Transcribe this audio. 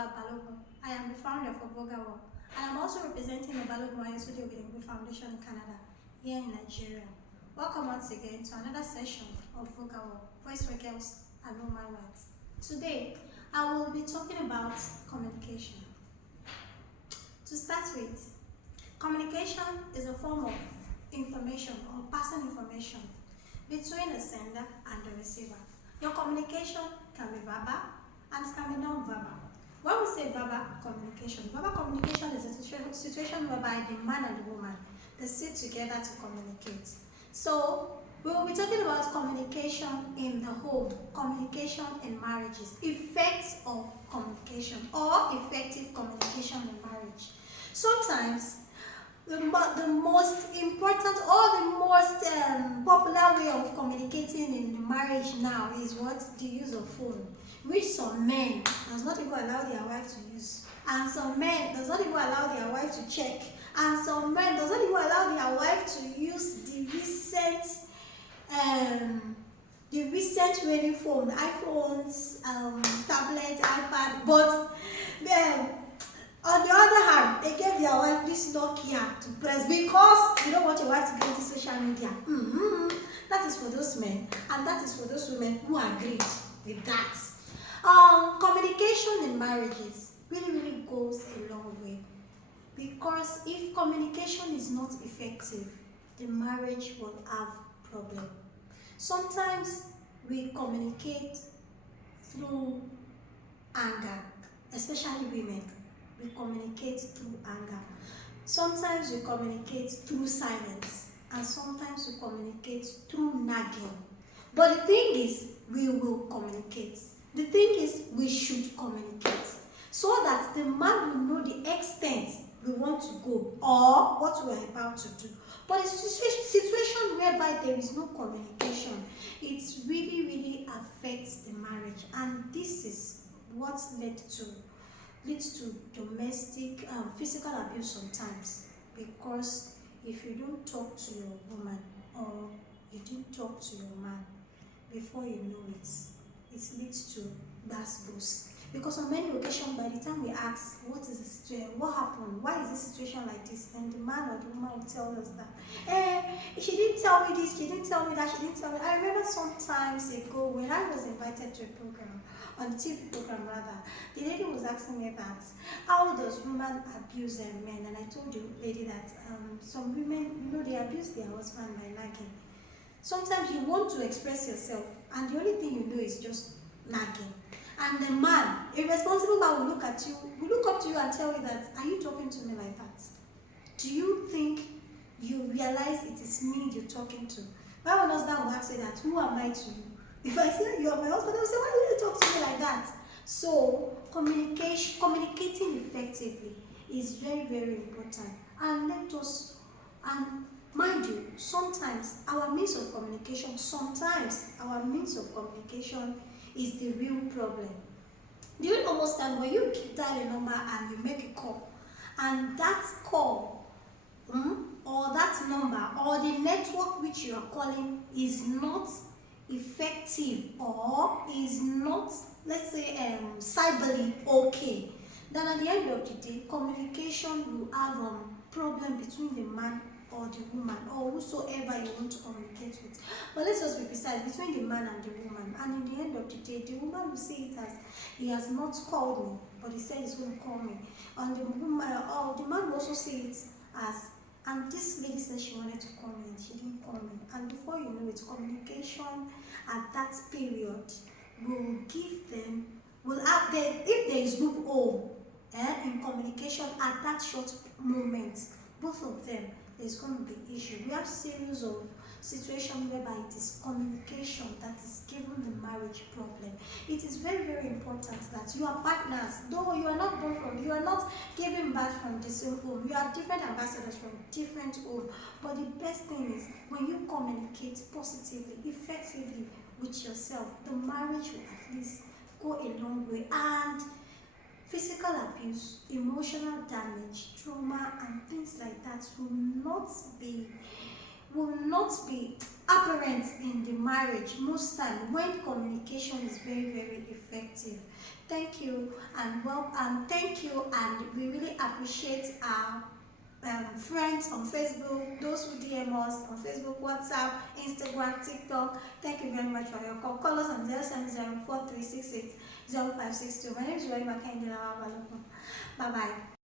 Lawal Balogun. I am the founder for Vogawa, and I'm also representing the Balogun Studio Bilingual Foundation in Canada, here in Nigeria. Welcome once again to another session of Vogawa, Voice for Girls and Human Rights. Today, I will be talking about communication. To start with, communication is a form of information or passing information between the sender and the receiver. Your communication can be verbal and it can be non-verbal. When we say verbal communication is a situation whereby the man and the woman, they sit together to communicate. So we will be talking about communication in the home, communication in marriages, effects of communication or effective communication in marriage. Sometimes the most important or the most popular way of communicating in marriage now is what? The use of phone, which some men does not even allow their wife to use, and some men does not even allow their wife to check, and some men does not even allow their wife to use the recent wedding phone, iPhones, tablet, iPad, but on the other hand, they gave their wife this Nokia to press because you don't want your wife to get into social media. That is for those men, and that is for those women who agreed with that. Communication in marriages really goes a long way, because if communication is not effective, the marriage will have problem. Sometimes we communicate through anger, especially women. We communicate through anger. Sometimes we communicate through silence, and sometimes we communicate through nagging. But the thing is, we will communicate. The thing is, we should communicate so that the man will know the extent we want to go or what we are about to do. But a situation whereby there is no communication, it really affects the marriage, and this is what leads to domestic physical abuse sometimes, because if you don't talk to your woman or you didn't talk to your man, before you know it leads to boost. Because on many occasions, by the time we ask what is the situation, what happened, why is this situation like this, then the man or the woman will tell us that she didn't tell me this, she didn't tell me that, she didn't tell me. I remember some times ago when I was invited to a program, on the TV program rather, the lady was asking me that how does women abuse their men, and I told the lady that some women, they abuse their husband by nagging. Sometimes you want to express yourself, and the only thing you know is just nagging. And the man, a responsible man, will look at you, will look up to you and tell you that, are you talking to me like that? Do you think you realize it is me you're talking to? My husband will ask you that, who am I to you? If I say you're my husband, I will say, why do you talk to me like that? So communicating effectively is very important. And mind you, sometimes our means of communication is the real problem. Do you know most time when you dial a number and you make a call, and that call or that number or the network which you are calling is not effective or is not, let's say, cyberly okay, then at the end of the day, communication will have problem between the man or the woman or whosoever you want to communicate with. But let's just be precise, between the man and the woman. And in the end of the day, the woman will see it as, he has not called me, but he said he's going to call me. And the woman or the man will also see it as, and this lady said she wanted to call me and she didn't call me. And before you know it, communication at that period will give them, if there is loophole in communication at that short moment, both of them, there's going to be issue. We have series of situations whereby it is communication that is giving the marriage problem. It is very important that you are partners, though you are not giving birth from the same home. You are different ambassadors from different home. But the best thing is when you communicate positively, effectively with yourself, the marriage will at least go a long way. And physical abuse, emotional damage, trauma, and things like that will not be apparent in the marriage most time when communication is very, very effective. Thank you, and thank you, and we really appreciate our friends on Facebook, those who DM us on Facebook, WhatsApp, Instagram, TikTok. Thank you very much for your call. Call us on 07043680562. My name is Roy Makindela. Bye bye.